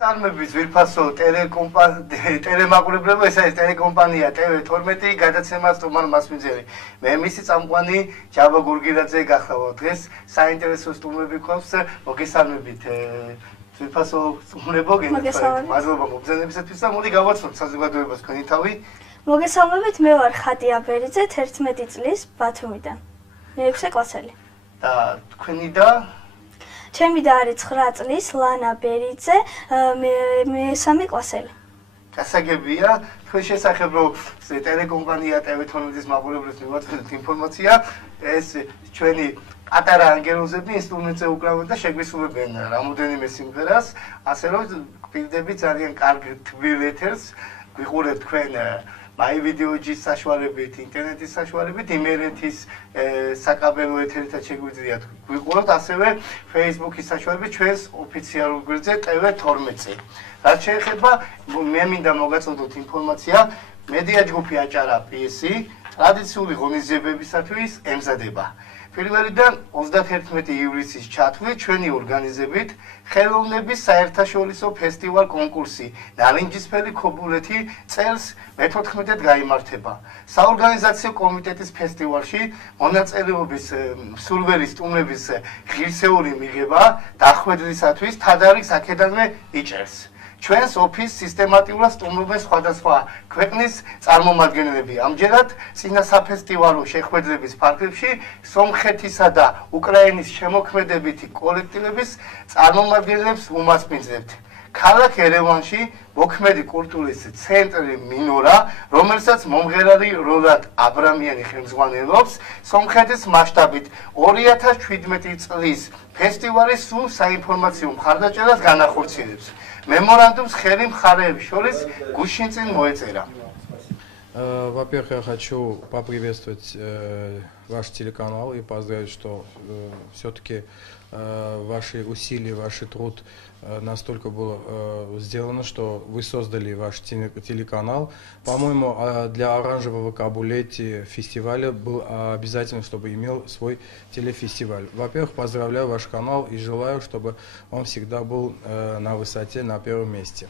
წარმების ვირფასო ტელემაყურებლებო ეს არის ტელეკომპანია TV12 გადაცემა სტუმარ მასვიძელი. მე მისი წამყვანი ჯაბა გურგილაძე გახლავთ. დღეს საინტერესო სტუმრები გვყავს. მოგესალმებით ვირფასო სტუმრებო, მადლობა მოგზაურობისათვის და მოდი გავაცნობთ საზოგადოებას თქვენი თავი. მოგესალმებით, მე ვარ ხატი აბერიძე, 11 წლის ბათუმიდან. მე-6 კლასელი. და თქვენი და ჩემი და არის 9 წლის ლანა ბერიძე, მე-3 კლასელი. გასაგებია, თქვენ შესახებ რომ ტელეკომპანია TV12-ის მაყურებლებს მივაწვდით ინფორმაცია, ეს ჩვენი პატარა ანგელოზები ინსტრუმენტზე უკრავენ და შეგვისურვებენ რამოდენიმე სიმღერას, ასე რომ გვპირდებით ძალიან კარგ თბილ ეთერს, გვიყურებთ თქვენ MyVideo-ჯის საშუალებით, ინტერნეტის საშუალებით, იმერეთის საკაბელო ეთერითაც შეგვიძლიათ გვიყუროთ, ასევე Facebook-ის საშუალებით ჩვენს ოფიციალურ გვერდზე TV12. რაც შეეხება, მე მინდა მოგაწოდოთ ინფორმაცია, მედია ჯგუფი აჭარა PS-ი ტრადიციული ღონისძიებებისათვის ემზადება. პირველიდან 31 ივლისის ჩათვლით ჩვენი ორგანიზებით ხელოვნების საერთაშორისო ფესტივალ კონკურსი ნარინჯისფერი ქობულეთი წელს მე-14-ად გაიმართება. საორგანიზაციო კომიტეტის ფესტივალში მონაწილეობის მსურველი სტუმრების ღირსეული მიღება დახვედრისათვის თადარიგს აქედანვე იჭერს. ჩვენს ოფისს სისტემატიურად სტუმრობენ სხვადასხვა ქვეყნის წარმომადგენლები. ამჯერად წინა საფესტივალო შეხვედრების ფარგლებში სომხეთისა და უკრაინის შემოქმედებითი კოლექტივების წარმომადგენლებს უმასპინძლებთ. ქალაქ ერევანში მოქმედი კულტურის ცენტრი მინორა, რომელსაც მომღერალი როლანდ აბრამიანი ხელმძღვანელობს, სომხეთის მასშტაბით 2017 წლის ფესტივალის სრულ საინფორმაციო მხარდაჭერას განახორციელებს. Меморандумс хели მხარეების შორის გუშინ წინ მოეწერა. Во-первых, я хочу поприветствовать ваш телеканал и поздравить, что все-таки ваши усилия, ваш труд настолько было сделано, что вы создали ваш телеканал. По-моему, для оранжевого Кабулети фестиваля был обязательно, чтобы имел свой телефестиваль. Во-первых, поздравляю ваш канал и желаю, чтобы он всегда был на высоте, на первом месте.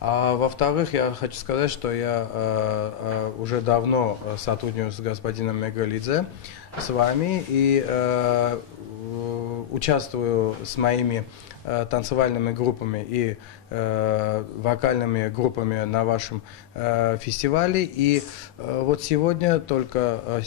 А во-вторых, я хочу сказать, что я уже давно сотрудничаю с господином Мегалидзе, с вами, и участвую с моими танцевальными группами и вокальными группами на вашем фестивале. И вот сегодня только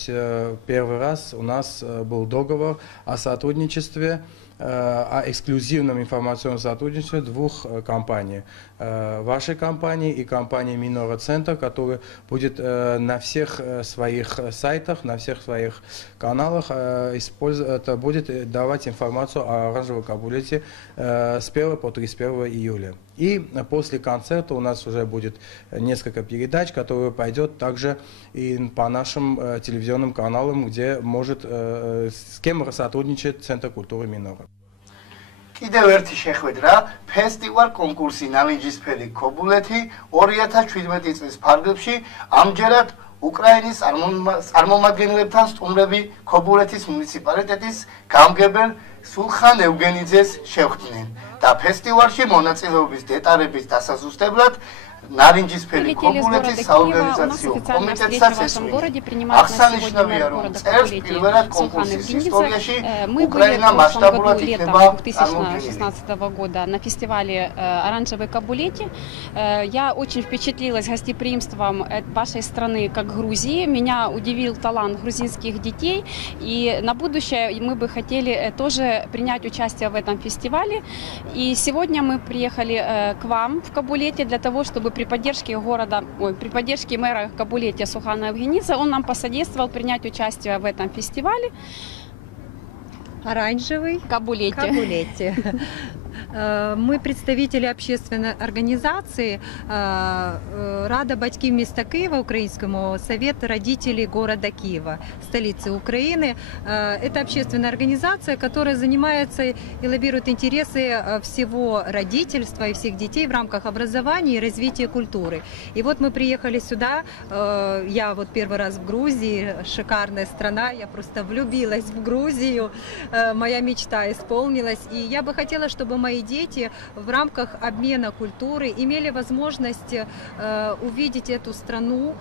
первый раз у нас был договор о сотрудничестве, о эксклюзивном информационном сотрудничестве двух компаний. Вашей компании и компании Минора Центр, которая будет на всех своих сайтах, на всех своих каналах это будет давать информацию о оранжевом Кабулете с 1 по 31 июля. И после концерта у нас уже будет несколько передач, которые пойдет также и по нашим телевизионным каналам, где может с кем сотрудничает Центр культуры Минора. კიდევ ერთი შეხვედრა ფესტივალ კონკურსი ნარინჯისფერი ქობულეთი 2017 წლის ფარგლებში ამჯერად უკრაინის წარმომადგენლებთან სტუმრები ქობულეთის მუნიციპალიტეტის გამგებელ სულხან ევგენიძეს შეხვდნენ და ფესტივალში მონაწილეობის დეტალების დასაზუსტებლად ნარინჯისფერი ქობულეთის საორგანიზაციო კომიტეტსაც ესმის. აღსანიშნავია, რომ წელს პირველად კონკურსის ისტორიაში უკრაინა მასშტაბურად იქნება 2016 года на фестивале «Оранжевый Кабулети». Я очень впечатлилась гостеприимством вашей страны, как Грузии. Меня удивил талант грузинских детей. И на будущее мы бы хотели тоже принять участие в этом фестивале. И сегодня мы приехали к вам в Кабулете для того, чтобы при поддержке мэра Кабулети Сулхана Евгенидзе он нам посодействовал принять участие в этом фестивале. Оранжевый Кабулети. Мы представители общественной организации Рада батьків міста Киева, Украинскому Совет родителей города Киева, столицы Украины. Это общественная организация, которая занимается и лоббирует интересы всего родительства и всех детей в рамках образования и развития культуры. И вот мы приехали сюда, я вот первый раз в Грузии, шикарная страна, я просто влюбилась в Грузию, моя мечта исполнилась. И я бы хотела, чтобы мои дети в рамках обмена культуры имели возможность увидеть эту страну,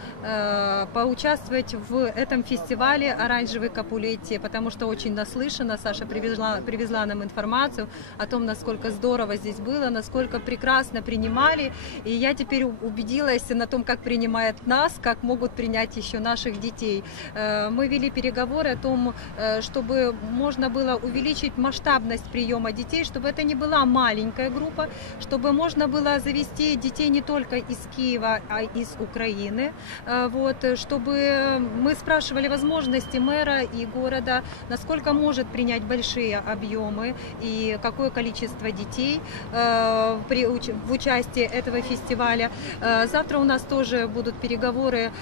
поучаствовать в этом фестивале «Оранжевый Капулетти», потому что очень наслышана. Саша привезла нам информацию о том, насколько здорово здесь было, насколько прекрасно принимали. И я теперь убедилась на том, как принимают нас, как могут принять еще наших детей. Мы вели переговоры о том, чтобы можно было увеличить масштабность приема детей, чтобы это не была маленькая группа, чтобы можно было завести детей не только из Киева, а из Украины. Вот, чтобы мы спрашивали возможности мэра и города, насколько может принять большие объемы и какое количество детей в участии этого фестиваля. Завтра у нас тоже будут переговоры,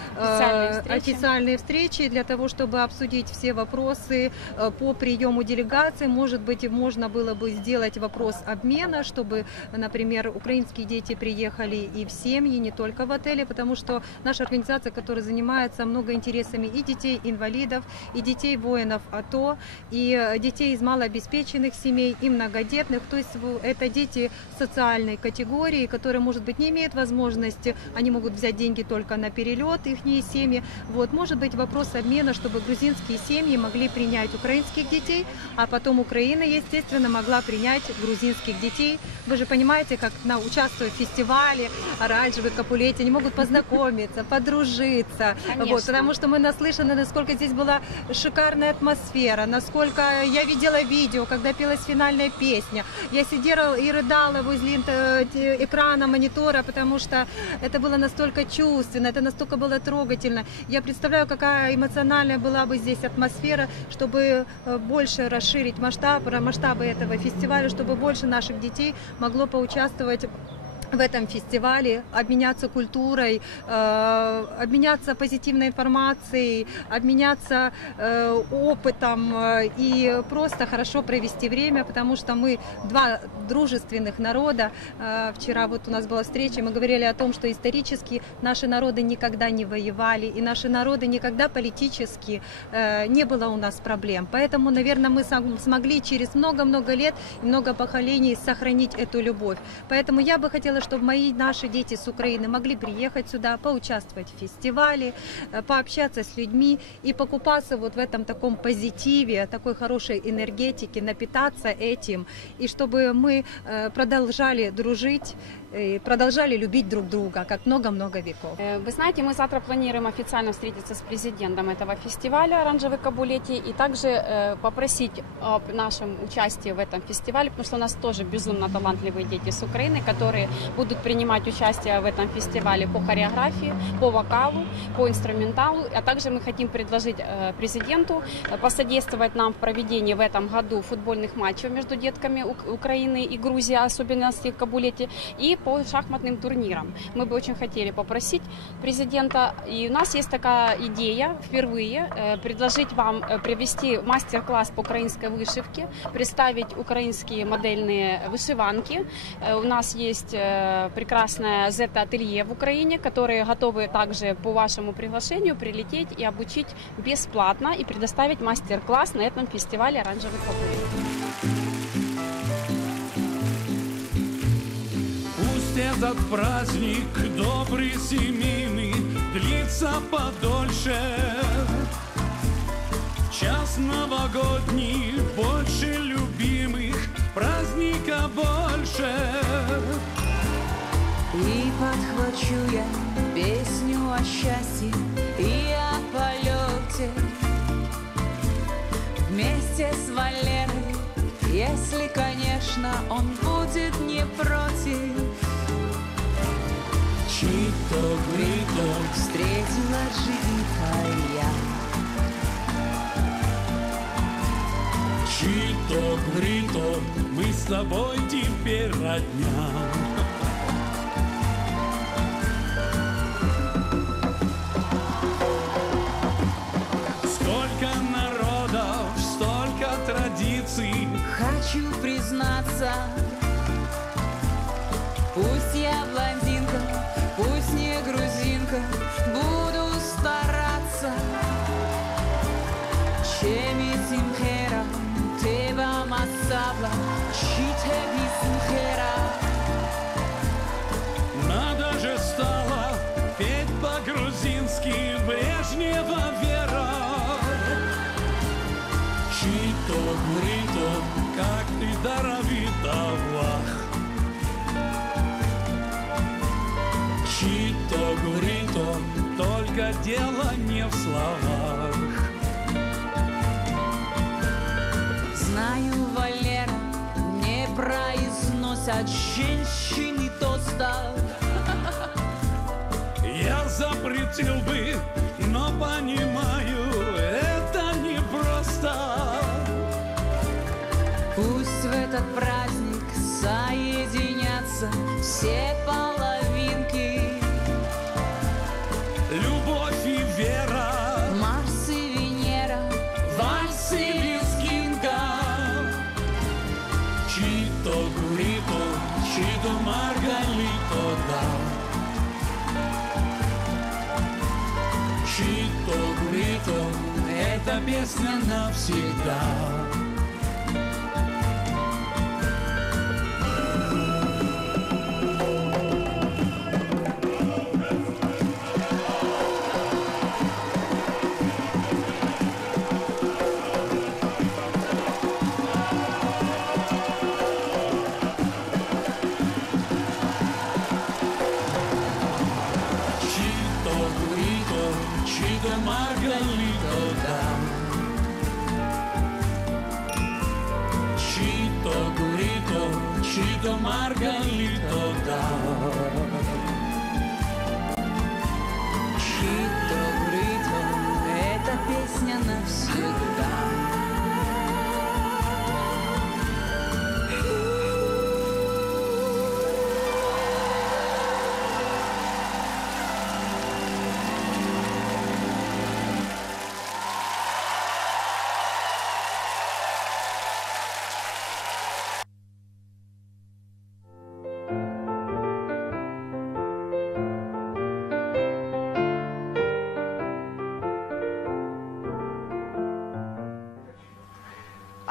официальные встречи для того, чтобы обсудить все вопросы по приему делегаций. Может быть, можно было бы сделать вопрос обмена, чтобы, например, украинские дети приехали и в семьи, не только в отеле, потому что наша организация, которая занимается много интересами и детей инвалидов, и детей воинов АТО, и детей из малообеспеченных семей, и многодетных, то есть это дети социальной категории, которые, может быть, не имеют возможности, они могут взять деньги только на перелет, их семьи. Вот, может быть, вопрос обмена, чтобы грузинские семьи могли принять украинских детей, а потом Украина, естественно, могла принять грузинских детей. Вы же понимаете, как участвуют в фестивале «Оранжевый Капулетти», они могут познакомиться, подружиться, вот, потому что мы наслышаны, насколько здесь была шикарная атмосфера, насколько я видела видео, когда пелась финальная песня. Я сидела и рыдала возле экрана монитора, потому что это было настолько чувственно, это настолько было трогательно. Я представляю, какая эмоциональная была бы здесь атмосфера, чтобы больше расширить масштабы этого фестиваля, чтобы больше наших детей могло поучаствовать в этом фестивале, обменяться культурой, обменяться позитивной информацией, обменяться опытом и просто хорошо провести время, потому что мы два дружественных народа. Вчера вот у нас была встреча, мы говорили о том, что исторически наши народы никогда не воевали, и наши народы никогда политически не было у нас проблем. Поэтому, наверное, мы смогли через много-много лет, много поколений сохранить эту любовь. Поэтому я бы хотела, чтобы наши дети с Украины могли приехать сюда, поучаствовать в фестивале, пообщаться с людьми и покупаться вот в этом таком позитиве, такой хорошей энергетике, напитаться этим, и чтобы мы продолжали дружить, и продолжали любить друг друга, как много-много веков. Вы знаете, мы завтра планируем официально встретиться с президентом этого фестиваля «Оранжевый Капулетти» и также попросить об нашем участии в этом фестивале, потому что у нас тоже безумно талантливые дети с Украины, которые будут принимать участие в этом фестивале по хореографии, по вокалу, по инструменталу. А также мы хотим предложить президенту посодействовать нам в проведении в этом году футбольных матчей между детками Украины и Грузии, особенности в Капулетти, и по шахматным турнирам. Мы бы очень хотели попросить президента, и у нас есть такая идея впервые предложить вам провести мастер-класс по украинской вышивке, представить украинские модельные вышиванки. У нас есть прекрасное Z-ателье в Украине, которые готовы также по вашему приглашению прилететь и обучить бесплатно и предоставить мастер-класс на этом фестивале «Оранжевый Капулетти». Этот праздник добрый, семейный, длится подольше. Час новогодний, больше любимых, праздника больше. И подхвачу я песню о счастье и о полете вместе с Валерой, если, конечно, он будет не против. Чито-грито встретила жидкая. Чито-грито, мы с тобой теперь родня. Сколько народов, столько традиций. Хочу признаться, пусть я блондинка, пусть не грузинка, буду стараться. Чеми тимхера, теба масабла, чите бисмхера. Чито грито, как ты даровита, вах. Чито грито, только дело не в словах. Знаю, Валера, не произносят женщины тоста. Я запретил бы, но понимаю, это непросто. Пусть в этот праздник соединятся все половинки. Любовь и вера, Марс и Венера, вальс и лезгинка. Чито грито, чито маргалито, да. Чито грито, эта песня навсегда. Чито маргалито, да. Чито грито, чито маргалито, да. Чито грито, эта песня навсегда.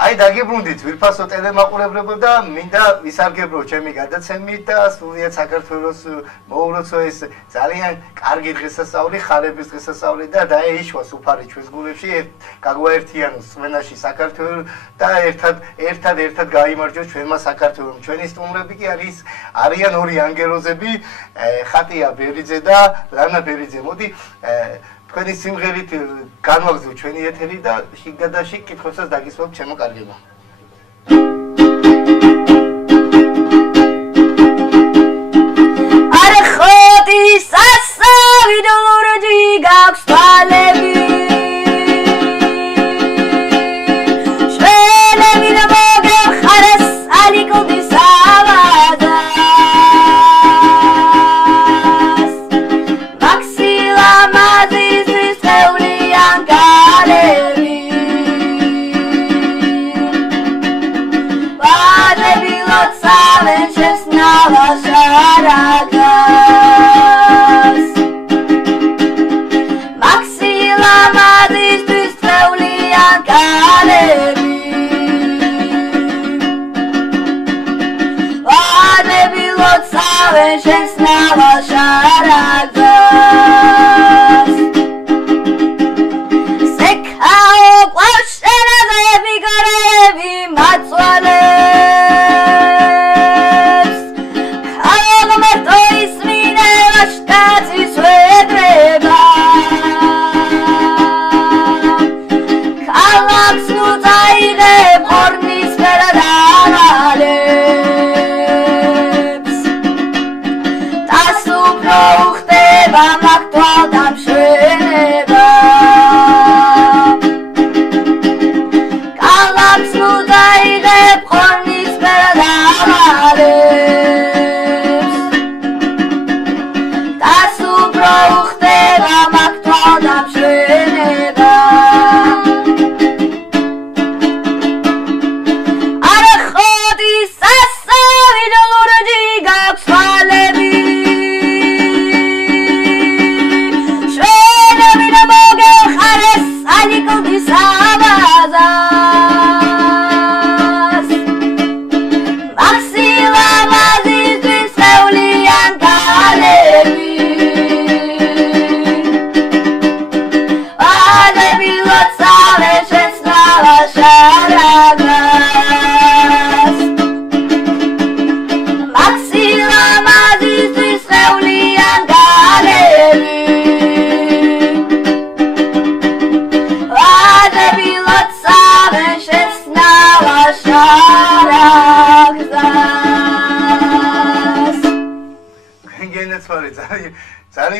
აი დაგიბრუნდით ვირფასო ტელემაყურებლებო და მინდა ვისარგებლო ჩემი გადაცემით და სრულიად საქართველოს მოუროცო ეს ძალიან კარგი დღესასწაული, ხარების დღესასწაული და დაეიშვა სუფარი ჩვენს გულებში, გაგვაერთიანოს წვენაში საქართველო და ერთად გაიმარჯვოს ჩვენმა საქართველოს. ჩვენი სტუმრები კი არიან ორი ანგელოზები, ხატია ბერიძე და ლანა ბერიძე. მოდი თქვენი სიმღერით განვაგრძო ჩვენი ეთერი და შიგადაში კითხვებსაც დაგისვამთ ჩემო კარგებო. Are ხოდი სასავი დოლორჯი გაქვს თვალები შველები და მოგეხარეს ალიკოდი სავადას მაქსილა მაზიზის წევლიან გალები ვადები ლოცავენ შენს ნავაშარაგას მაქსილა მაზიზის წევლიან გალები ვადები ლოცავენ შენს ნავაშარაგას სექაო ყვავშენაზე მიგორები მაწვალებს ქალღმერთო ისმინება შტაცის ვედრება ქალაქს ნუ წაიღებ ხორნისფერად არალებს ტას უფრო უხდება მაგთვალ დამშვენება ქალაქს ნუ წაიღებ ხორნისფერად არალებს ტას უფრო უხდება მაგთვალ დამშვენება Are ხოდი სასავი დოლორჯი გაქვს თვალები შველები და მოგეხარეს ალიკოდი სავადას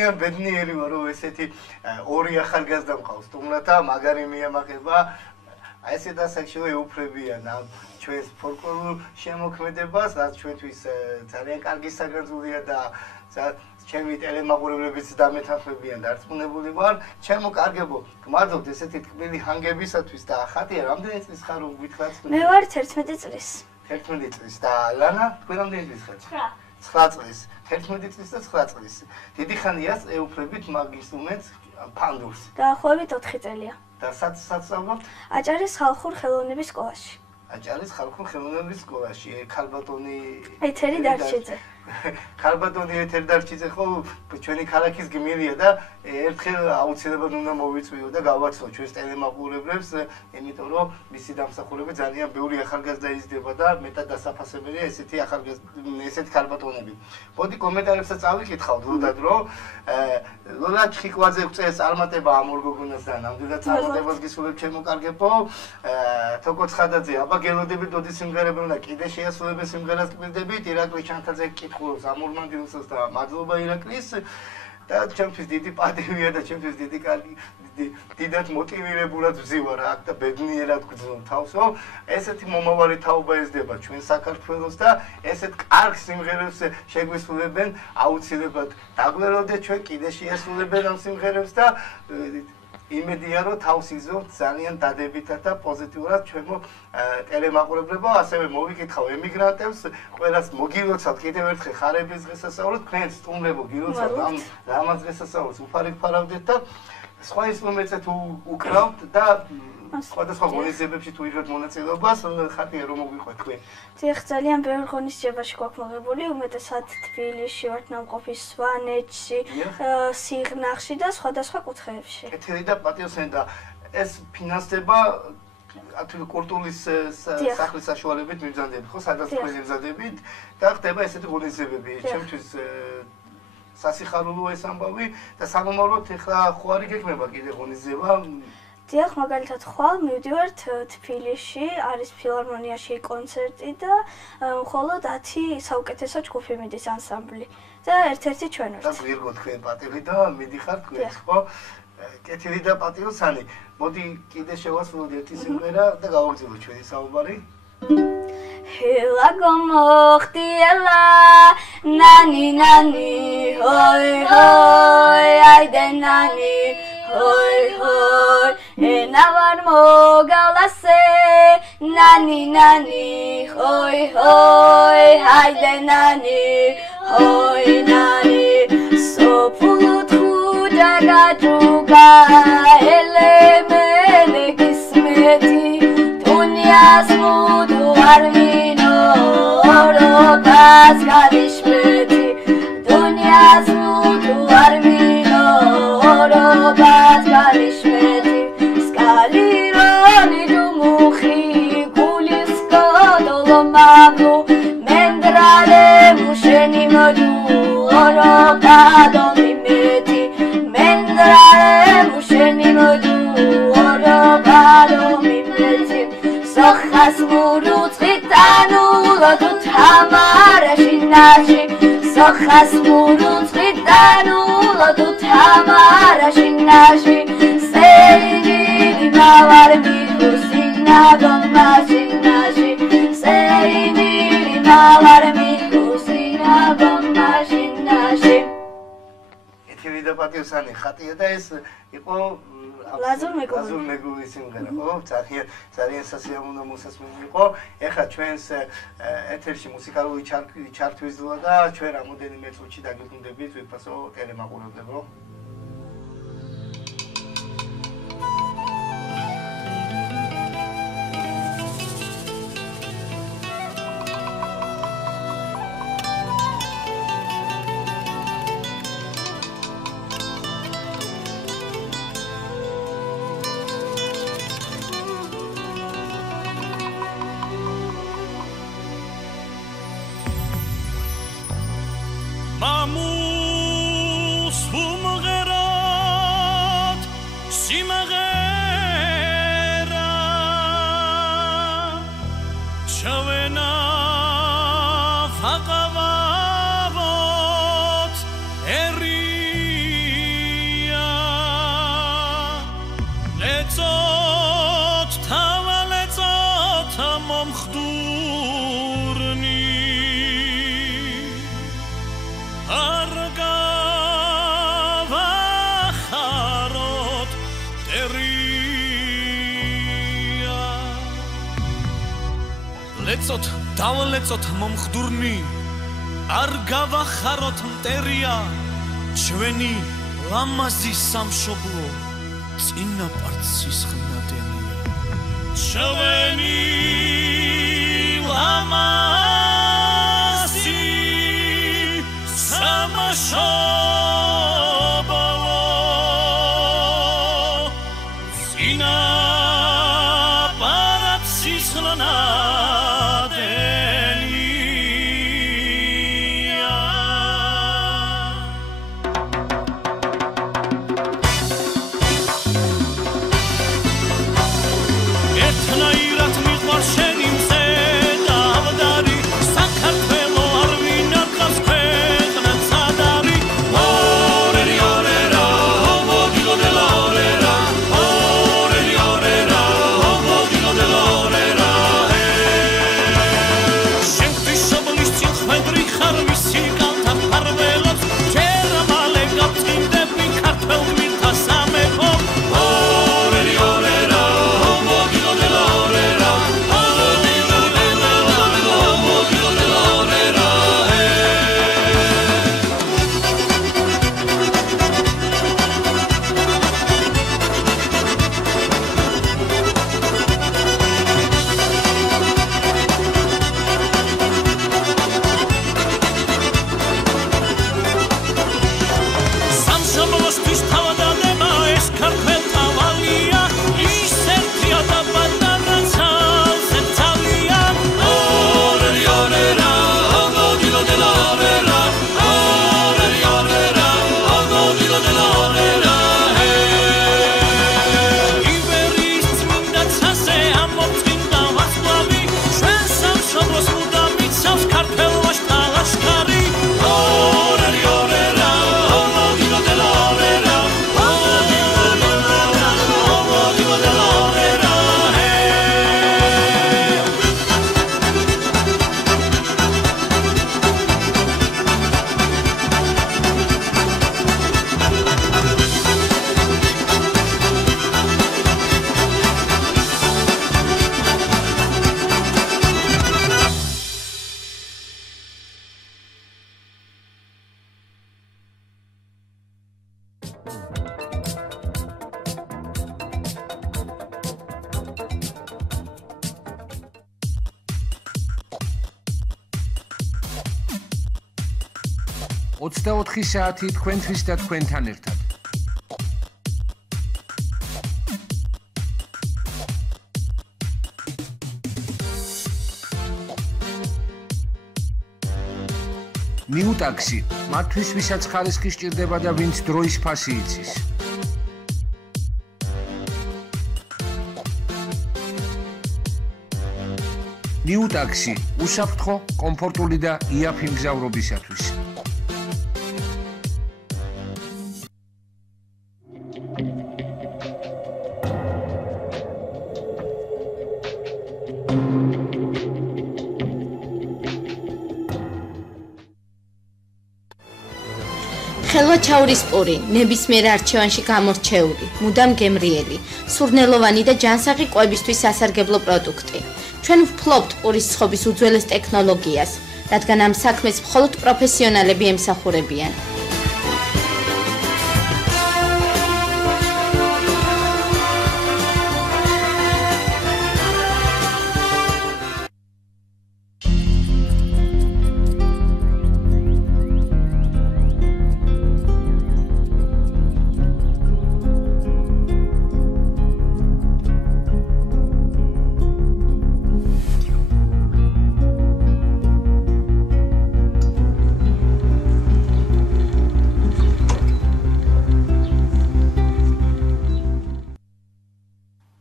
ძალიან ბედნიერი ვარ, რომ ესეთი ორი ახალგაზრდა მყავს სტუმრად და მაგარი მიამახება. აი ესე დასახშო ეუფლებიან ამ ჩვენს ფოლკლორულ შემოქმედებას, რაც ჩვენთვის ძალიან კარგი საგრძელია და ჩემი ტელემაყურებლებიც დამეთანხმებიან და რწმუნებული ვარ, ჩემო კარგებო, გმადლობთ ესეთი თქმელი ჰანგებისათვის და ხატია რამდენი წლის ხარ რომ გითხრათ? მე ვარ 11 წლის. 11 წლის და ლანა თქვენ რამდენი წლის ხართ? 9 წლის. 11 წლის და 9 წლის. დიდი ხანია ეუფლებით მაგ ინსტრუმენტს ფანდურს. დაახლოებით 4 წელია. და საცსწავლობთ? აჭარის ხალხურ ხელოვნების სკოლაში. აჭარის ხალხურ ხელოვნების სკოლაში, ქალბატონი ეთერი დარჩიძე. ქალბატონი ეთერი დარჩიძე ხო ჩვენი ქალაქის გმირია და ერთხელ აუცილებლად უნდა მოვიწვიო და გავაცნო ჩვენს ტელემაყურებლებს, იმიტომ რომ მისი დამსახურებით ძალიან ბევრი ახალგაზრდა იზრდება და მეტად დასაფასებელია ესეთი ქალბატონები. მოდი კომენტარებსაც წავიკითხავთ როდად რომ ლოლა ჩხიკვაძე წეს წარმატება ამ ორ გოგონას და ნამდვილად წარმატებას გისურვებ ჩემო კარგებო. თოკო ცხადაძე აბა გელოდები დოდის სიმღერები და კიდე შეასრულებენ სიმღერას კვირდებით ირაკლი ჩანთაძე კითხულობს ამ ორმანდიუსას და მადლობა ირაკლის და ჩემთვის დიდი პატივია და ჩემთვის დიდად მოტივირებულად ვზივარ აქ და ბედნიერად გძნობ თავსო ესეთი მომავალი თაობა ეძდება ჩვენ საქართველოს და ესეთ კარგ სიმღერებს შეგვისრულებენ აუცილებლად დაგველოდეთ ჩვენ კიდე შეასრულებენ ამ სიმღერებს და იმედია რომ თავს იგზავნოთ ძალიან დადებითად და პოზიტიურად ჩვენო ტელემაყურებლებო ასევე მოვიკითხავ ემიგრანტებს ყველას მოგილოცავთ კიდევ ერთხელ ხარების დღესასწაულს თქვენ სტუმრებო გილოცავთ ამ რამაც დღესასწაულს უფარიფარავდეთ და სხვა ინსტრუმენტზე თუ უკრავთ და სხვადასხვა ღონისძიებებში თუ იღებთ მონაწილეობას ხატია რომ მოგვიყვეთ თქვენ დიახ ძალიან ბევრ ღონისძიებაში გვაქვს მოგებული უმეტესად თბილისში ვართ ნამყოფის სვანეთში სიღნაღში და სხვადასხვა კუთხეებში ეთერი და პატიოსანი და ეს ფინანსდება კულტურის სახლის საშუალებით მიბრძანდებით ხო სადაც თქვენ მიბრძანდებით და ხდება ესეთი ღონისძიებები ჩემთვის სასიხარულოა ეს ამბავი და სამომავლოდ ეხლა ხო არ იგეგმება კიდე ღონისძიება დიახ, მაგალითად ხვალ მივდივართ თბილისში, არის ფილარმონიაში კონცერტი და მხოლოდ 10 საუკეთესო ჯგუფი მიდის ანსამბლი და ერთ-ერთი ჩვენ ვართ. და გვირგო თქვენ პატივი და მიდიხართ თქვენ, ხო? კეთილი და პატიოსანი. მოდი კიდე შევასრულოთ ერთი სიმღერა და გავაგრძელოთ ჩვენი საუბარი. Hela gomochtiela nani nani hoi hoi aide nani hoi hoi enavar mogalase nani nani hoi hoi aide nani hoi nani sopulut khujaga juga elemele kismeti dunyas mudu armino Europas kalishmeti dunyas mudu armino Europas kalishmeti skalironi dumuxi gulis kodolo mamlu mendrale musheni modu Europa domimeti mendrale musheni modu Europa domimeti Sochas murut ritanu tu tamarashi nashi Sochas murut ritanu tu tamarashi nashi Seini mavar mikusina gomashi nashi Seini mavar mikusina gomashi nashi ეთერი და პატიოსანი ხატია და ეს იყო ლაზურ მეგრული სიმღერა ხო ძალიან სასიამოვნო მოსასმენი იყო ეხლა ჩვენს ეთერში მუსიკალური ჩართვისდროა და ჩვენ რამოდენიმე წუთში დაგიბრუნდებით ვიფასო ტელემაყურებლებო Mamus umgerat simagera Shavena faqavavot eri ლეწოთ დავლეწოთ მომხდურნი არ გავახაროთ მტერია ჩვენი ლამაზი სამშობლო წინაპარცის ხნადენია ჩვენი ლამაზი სამშობლო წინაპარცის ხნადენია ერთნაირად მიყვარ შენი მზე და ავდარი საქართველო არ ვინახავს ქვეყნად სადარი ორერი ორერა ომოგილო დელა ორერა ორერი ორერა ომოგილო დელა ორერა შენ ქრიშობლის წინ ხვედრი ხარ მისი კალთა ფარველობს ჯერ მალე გავწინდები ქართველ გმირთა სამეფო ორერი ორერა ომოგილო დელა ორერა ომოგილო დელა ორერა სამშობლოსთვის თავადადება ეს ქართველთა ვალია ის ერთია და პატარაც ალზე ძალია ორერი ორერა ომოგილო დელა ორერა ორერი ორერა ომოგილო დელა ორერა იბერიის წმინდა ცაზე ამოწყინდა ვარსკვლავი ჩვენ სამშობლოს მუდამ იცავს ქართველ ვაჟთა ლაშქარი ორერი ორერა ომოგილო დელა ორერა ომოგილო დელა ორერა ოცდაოთხი საათი თქვენთვის და თქვენთან ერთად. New Taxi, მათთვის ვისაც ხარისხი სჭირდება და ვინც დროის ფასი იცის. New Taxi, უსაფრთხო, კომფორტული და იაფი მგზავრობისათვის. ხელვაჩაურის პური, ნებისმიერ არჩევანში გამორჩეული, მუდამ გემრიელი, სურნელოვანი და ჯანსაღი კვებისთვის სასარგებლო პროდუქტი. ჩვენ ვფლობთ პურის ცხობის უძველეს ტექნოლოგიას, რადგან ამ საქმეს მხოლოდ პროფესიონალები ემსახურებიან.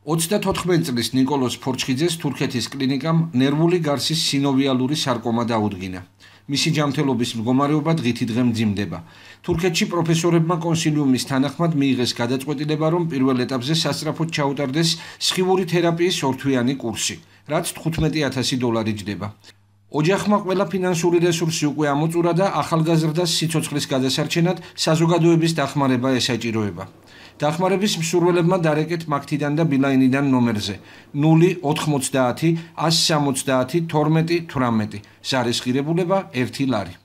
ოცდათოთხმეტ წლის ნიკოლოზ ფორჩხიძეს თურქეთის კლინიკამ ნერვული გარსის სინოვიალური სარკომა დაუდგინა. მისი ჯანმრთელობის მდგომარეობა დღითი დღე მძიმდება. თურქეთში პროფესორებმა კონსილიუმის თანახმად მიიღეს გადაწყვეტილება, რომ პირველ ეტაპზე სასწრაფოდ ჩაუტარდეს სხივური თერაპიის ორთვიანი კურსი, რაც $15,000 ჯდება. ოჯახმა ყველა ფინანსური რესურსი უკვე ამოწურა და ახალგაზრდას სიცოცხლის გადასარჩენად საზოგადოების დახმარება ესაჭიროება. დახმარების მსურველებმა დარეკეთ მაგთიდან და ბილაინიდან ნომერზე 090 170 12 18 ზარის ღირებულება 1 ლარი.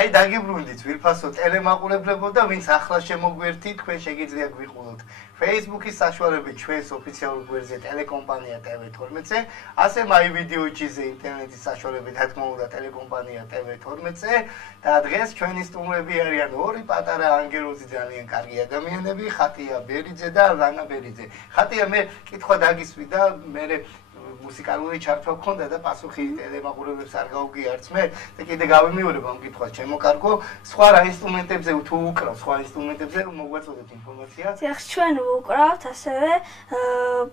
აი დაგიბრუნდით ვირფასო ტელემაყურებლებო და ვინც ახლა შემოგვერთით თქვენ შეგიძლია გვიყუროთ Facebook-ის საშუალებით ჩვენს ოფიციალურ გვერდზე ტელეკომპანია TV12-ზე, ასე MyVideo-ზე ინტერნეტის საშუალებით რა თქმა უნდა ტელეკომპანია TV12-ზე და დღეს ჩვენი სტუმრები არიან ორი პატარა ანგელოზი ძალიან კარგი ადამიანები, ხატია ბერიძე და ლანა ბერიძე. ხატია მე კითხვა დაგისვი და მე მუსიკალური ჩართვა გქონდა და პასუხი ტელემაყურებლებს არ გავუგიარც მე და კიდე გავიმეორებ ამ კითხვას ჩემო კარგო სხვა რა ინსტრუმენტებზე თუ უკრავ სხვა ინსტრუმენტებზე რომ მოგვაწოდოთ ინფორმაცია ახლა ჩვენ ვუკრავთ ასევე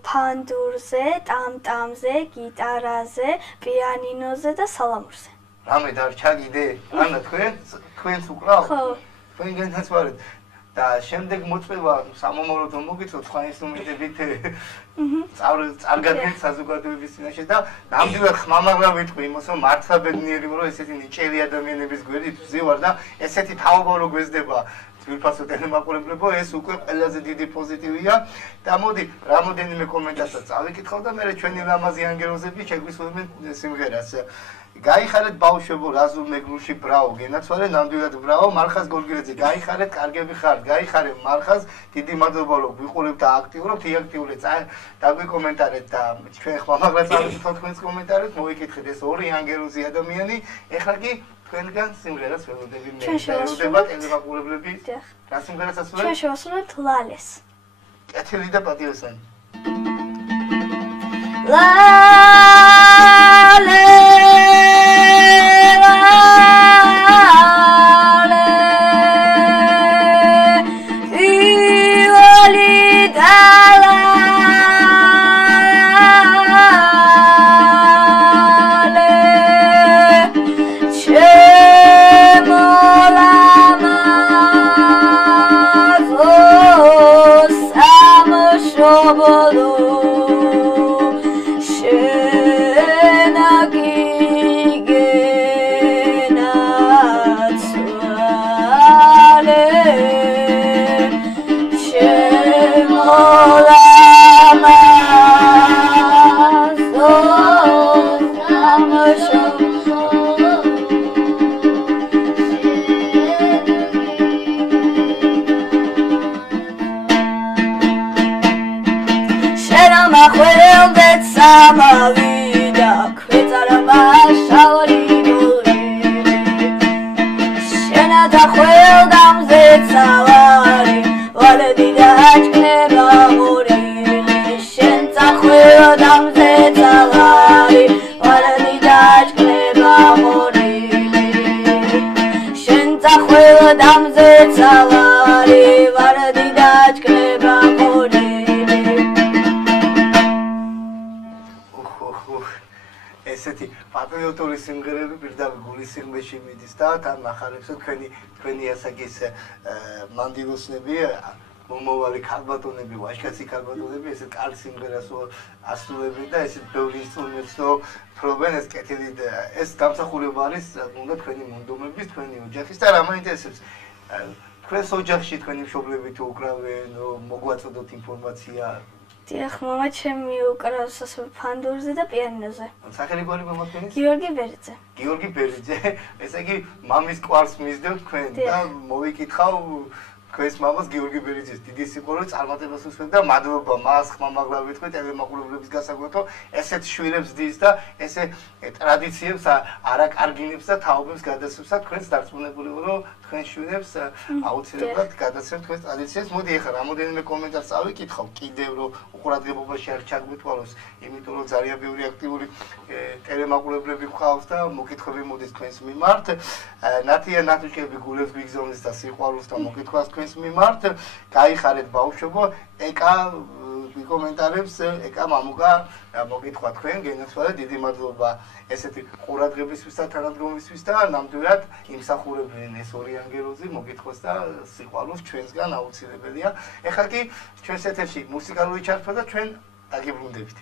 ფანდურზე, ტამტამზე, გიტარაზე, პიანინოზე და სალამურზე. რამე დარჩა კიდე? ანა თქვენს უკრავ? ხო. თქვენ განაცვალეთ და შემდეგ მოწვევა სამომავლოდ მოგიწევთ სხვა ინსტრუმენტებით წარგადეთ საზოგადოების წინაშე და ნამდვილად ხმამაღლა ვიტყვი იმას რომ მართლა ბედნიერი ვარ რომ ესეთი ნიჭიერი ადამიანების გვერდით ვზივარ და ესეთი თაობა რო გვესდება ვირფასო ტელემაყურებლებო ეს უკვე ყველაზე დიდი პოზიტივია და მოდი რამოდენიმე კომენტარსაც წავიკითხავ და მე ჩვენი ლამაზი ანგელოზები შეგვისურვებენ სიმღერას გაიხარეთ ბავშვებო რაზულ მეგრულში ბრაო გენაცვალე ნამდვილად ბრაო მარხას გორგილაძე გაიხარეთ კარგები ხართ გაიხარე მარხას დიდი მადლობა რომ გვიყურებთ და აქტიურობთ იაქტიურეთ დაგვიკომენტარეთ და ჩვენ ხმამაღლა წავიკითხავთ თქვენს კომენტარებს მოვიკითხეთ ეს ორი ანგელოზი ადამიანი ეხლა კი თქვენგან სიმღერას ველოდები მე ველოდება ტელემაყურებლები რა სიმღერას ასრულებთ ჩვენ შევასრულებთ ლალეს კეთილი და პატიოსანი ლალე ესეთი პატრიოტული სიმღერები პირდაპირ გულის სიღრმეში მიდის და თან ნახარებს თქვენი ასაკის მანდილოსნები მომავალი ქალბატონები, ვაჟკაცი ქალბატონები ესეთ კარგ სიმღერას ასრულებენ და ესეთ ბევრი ინსტრუმენტს თხრობენ ეს კეთილი ეს დამსახურება არის უნდა თქვენი მონდომების, თქვენი ოჯახის და რა მაინტერესებს თქვენს ოჯახში თქვენი მშობლები თუ უკრავენ, მოგვაწოდოთ ინფორმაცია დიახ, მამა ჩემი უკრავს ასე ფანდურზე და პიანინოზე. სახელი გვარი მომაკვდინის? გიორგი ბერიძე. გიორგი ბერიძე. ესე იგი, მამის კვარს მისდევთ თქვენ და მოვიკითხავ თქვენს მამას გიორგი ბერიძეს დიდი სიყვარული წარმატებას უსვენთ და მადლობა მას ხმამაღლა ვიტყვი ტელემაყურებლების გასაკვეთო ესეთ შვილებს დის და ესე ტრადიციებს არაკარგინებს და თაობებს გადასცემს და თქვენს დარწმუნებული ვარ რომ თქვენ შვილებს აუცილებლად გადასცემთ თქვენს ტრადიციებს. მოდი ახლა რამოდენიმე კომენტარს წავიკითხავ კიდევ რომ უყურადღებობაში არ ჩაგვითვალოს, იმიტომ რომ ძალიან ბევრი აქტიური ტელემაყურებლები გვყავს და მოკითხვები მოდის თქვენს მიმართ. ნათია ნათუშკები გულებს გვიგზავნის და სიყვარულს და მოკითხვას თქვენს მიმართ. გაიხარეთ ბავშვებო, ეკა გვიკომენტარებს ეკა მამუკა მოგითხრა თქვენ გენაცვალე დიდი მადლობა ესეთი ყურადღებისთვის და თანადგომისთვის და ნამდვილად იმსახურებენ ეს ორი ანგელოზი მოგითხრას და სიყვარულს ჩვენსგან აუცილებელია. ეხლა კი ჩვენს ეთერში მუსიკალური ჩართვა და ჩვენ დაგიბრუნდებით.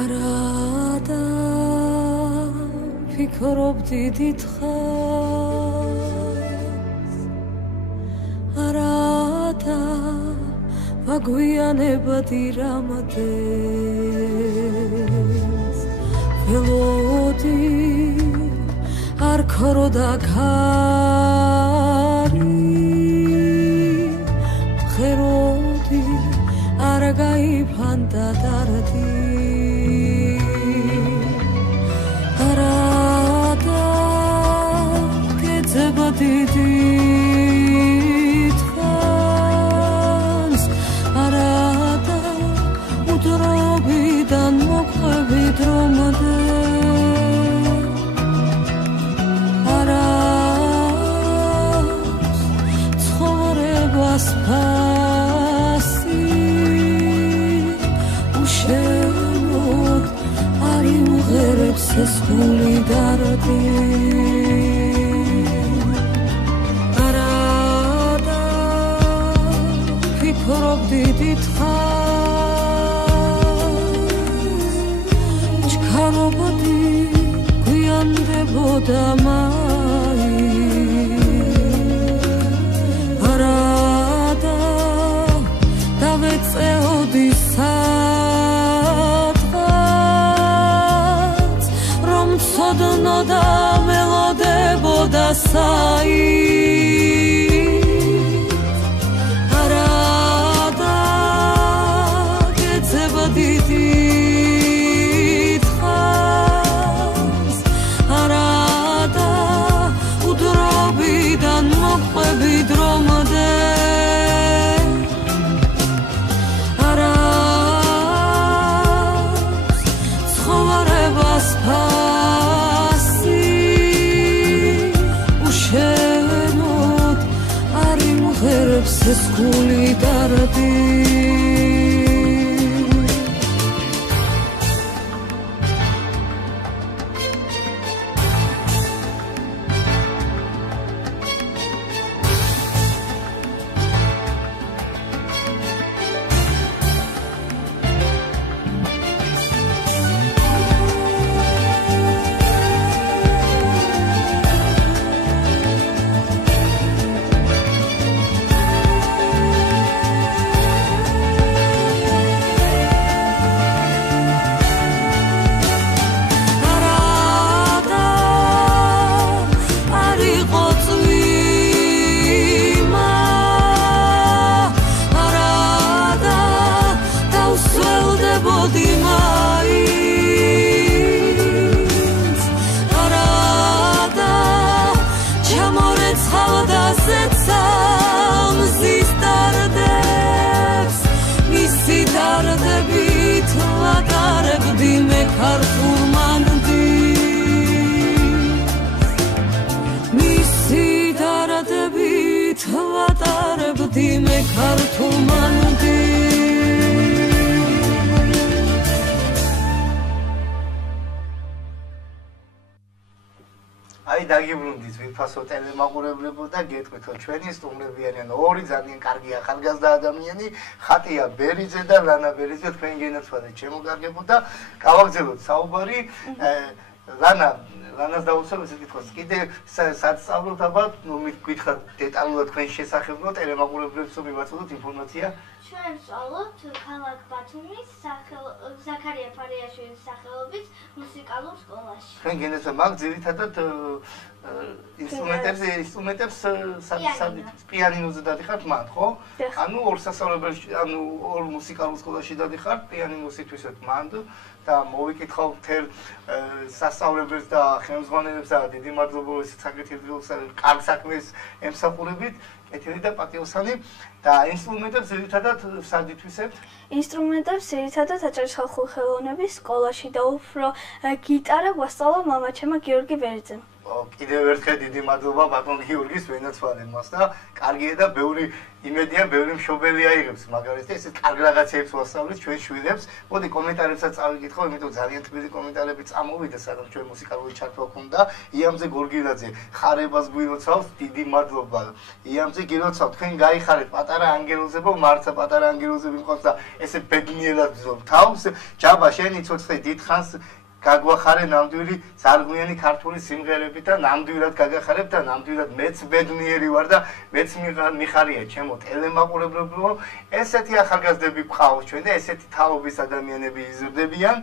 არადა ფიქრობდი დიდხანს არადა ვაგვიანებდი რამადენს ველოდი არ ქროდა ქარი ხეროდი არ გაიფანდა დარდი დიდხანს არადა უდრობიდან მოყვებით რომდე არავს ცხოვრებას ფასი უშენოდ არ იმღერებს ეს გული დარდი ფიქრობდი დიდხანს ჩქარობდი გვიანდებოდა მაინც არადა დავეწეოდი სადღაც რომ ცოდნო და მელოდებოდა საით დიდხანს არადა უდრობიდან მოყვებით რომდე არავს ცხოვრებას ფასი უშენოდ არ იმღერებს ეს გული დარდი აი დაგიბრუნდით ვიფასო ტელემაყურებლებო და გეტყვით რომ ჩვენი სტუმრებიან ორი ძალიან კარგი ახალგაზრდა ადამიანი ხატია ბერიძე და ლანა ბერიძე თქვენ გენაცვალეთ შემოგარგებო და გავაგზავნოთ საუბარი ლანას დაუსვამ ესე კითხოს კიდე სასწავლოთ ალბათ მიგითხრათ დეტალურად თქვენ შესახებ რომ ტელემაყურებლებს მივაწოდოთ ინფორმაცია ჩვენ ვსწავლობთ ქალაქ ბათუმის ზაქარია ფარიაშვილის სახელობის მუსიკალურ სკოლაში. თქვენ გენაცვალეთ მაგ ძირითადად ინსტრუმენტებს პიანინოზე დადიხართ მათ, ხო? ანუ ორ სასწავლებელში, ანუ ორ მუსიკალურ სკოლაში დადიხართ პიანინოსითვისაც მანდ და მოვიკითხავ მთელ სასწავლებელს და ხელმძღვანელებს და დიდი მადლობა საკეთილდღეობის კარგ საქმეს ემსახურებით. ეთერი და პატიოსანი და ინსტრუმენტებს ძირითადად სარდითვისებთ? ინსტრუმენტებს ძირითადად აჭარის ხალხური ხელოვნების სკოლაში და უფრო გიტარა გვასწავლა მამაჩემმა გიორგი ბერიძემ. კიდევ ერთხელ დიდი მადლობა ბატონ გიორგის ვენაცვალებას და კარგია და ბევრი იმედია, ბევრი მშობელი აიღებს მაგალითად ესეთ კარგ რაღაცებს ვასწავლეთ ჩვენ შვილებს. მოდი კომენტარებსაც წავიკითხო, იმიტომ ძალიან თბილი კომენტარები წამოვიდა, სადაც ჩვენ მუსიკალური ჩართვა ქონდა. იამზე გორგილაძე, ხარებას გვილოცავთ, დიდი მადლობა. იამზე გილოცავთ, თქვენ გაიხარეთ პატარა ანგელოზებო, მარცა პატარა ანგელოზები მყავს და ესე ბედნიერად ბრძოლ თავს. ჯაბა შენი ცოცხლე დიდხანს გაგვახარე ნამდვილი ზარღვიანი ქართული სიმღერები და ნამდვილად გაგახარებ და ნამდვილად მეც ბედნიერი ვარ და მეც მიხარია ჩემო ტელემაყურებლებო ესეთი ახალგაზრდები გყავს ჩვენ და ესეთი თაობის ადამიანები იზრდებიან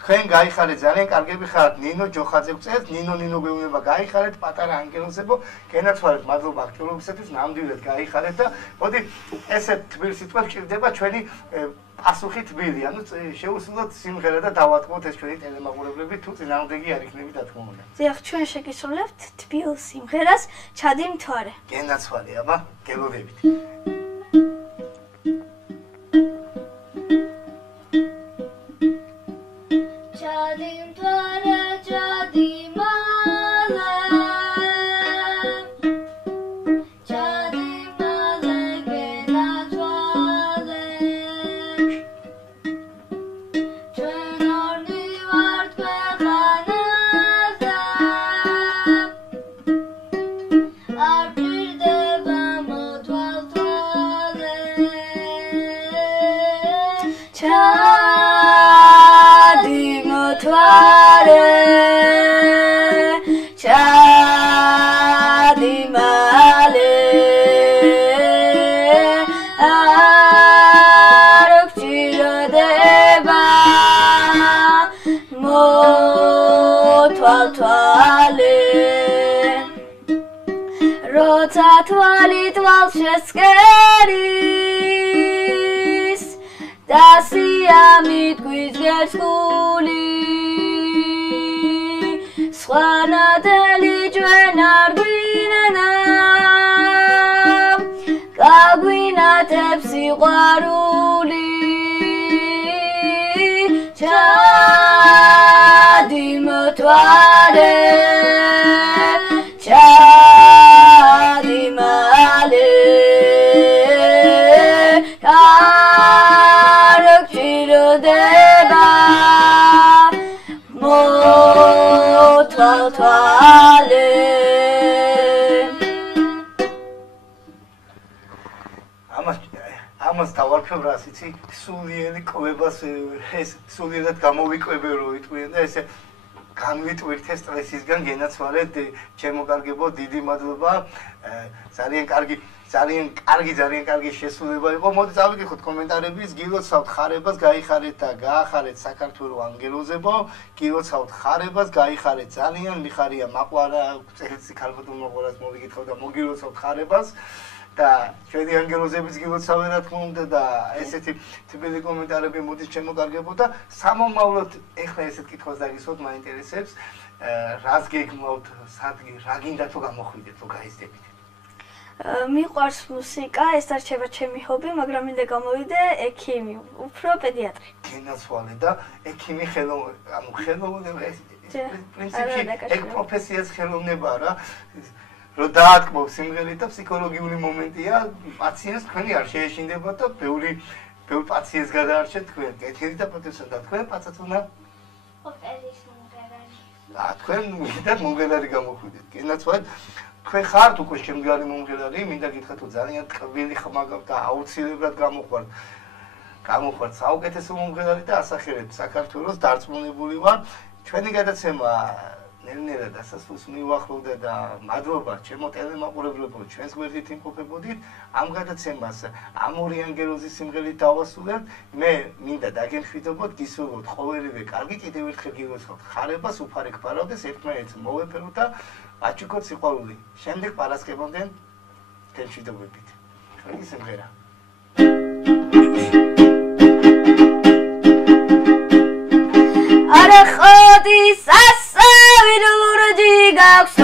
თქვენ გაიხარეთ ძალიან კარგები ხართ ნინო ჯოხაძე გწევთ ნინო გვეუბნება გაიხარეთ პატარა ანგელოზებო გენაცვალეთ მადლობა აქტიურობისათვის ნამდვილად გაიხარეთ და მოდი ესეთ თბილ სიტყვებს ჭირდება ჩვენი ასუხი თბილი, ანუ შეუსულოთ სიმღერა და დავატყუოთ ეს ჩვენი ტელემაყურებლები თუ წინააღმდეგი არ იქნები და თქმა უნდა. დიახ, ჩვენ შეგისრულებთ თბილ სიმღერას ჩადი მთვარე. გენაცვალე, აბა, გელოდებით. ჩადი მთვარე, ჩადი მალე თვალით ვალშესკერის და სიამით გვიძღებს გული სხვანადელი ჩვენ არ გვინანა გაგვინათებს სიყვარული ჩადი მთვარე ამას დავარქვევ რას იცი სულიერი კვებას ეს სულიერად გამოვიკვებე რო იტყვიან და ესე განვიტვირთ ეს სტრესისგან გენაცვალეთ ჩემო კარგებო დიდი მადლობა ძალიან კარგი შესრულება იყო მოდი წავიკითხოთ კომენტარების გილოცავთ ხარებას გაიხარეთ და გაახარეთ საქართველოს ანგელოზებო გილოცავთ ხარებას გაიხარეთ ძალიან მიხარია მაყვარა წელიწი ქალბატონ მოყოლას მოვიკითხავ და მოგილოცავთ ხარებას და ჩვენი ანგელოზებიც გილოცავენ რა თქმა უნდა და ესეთი თბილი კომენტარები მოდის ჩემო კარგებო და სამომავლოდ ეხლა ესეთ კითხვას დაგისვათ მაინტერესებს რას გეგმავთ სადღი რა გინდა თუ გამოხვიდეთ თუ გაიზრდებით მიყვარს მუსიკა ეს არ რჩება ჩემი ჰობი მაგრამ მინდა გამოვიდე ექიმი უფრო პედიატრი გენაცვალე და ექიმი ხელოვნება ეს პრინციპში ეგ პროფესიაც ხელოვნებაა რა რო დაატკბო სიმღერით და ფსიქოლოგიური მომენტია პაციენტს თქვენი არ შეეშინდება და ბევრი პაციენტს გადაარჩეთ თქვენ კეთილი და პროტესტა და თქვენ პაცაც უნდა ოპერის მომღერალი თქვენ მინდათ მომღერალი გამოხვიდეთ გენაცვალეთ თქვენ ხართ უკვე შემდგარი მომღერალი მინდა გითხრათ თუ ძალიან ტკბილი ხმა გაქვთ და აუცილებლად გამოხვართ საუკეთესო მომღერალი და ასახერებთ საქართველოს დარწმუნებული ვარ ჩვენი გადაცემა ნელ-ნელა დასასრულს მივახლოვდა და მადლობა ჩემო ტელემაყურებლებო ჩვენს გვერდით იმყოფებოდით ამ გადაცემას ამ ორი ანგელოზის სიმღერით დავასრულებთ მე მინდა დაგემშვიდობოთ გისურვებთ ყოველივე კარგი კიდევ ერთხელ გილოცავთ ხარებას უფარი გფარავდეს ერთმანეთს მოვეფეროთ და აჩუქოთ სიყვარული შემდეგ პარასკევამდე თემშვიდობებით ჩვენი სიმღერა არა ხოდი სასავი ლურჯი გაქვს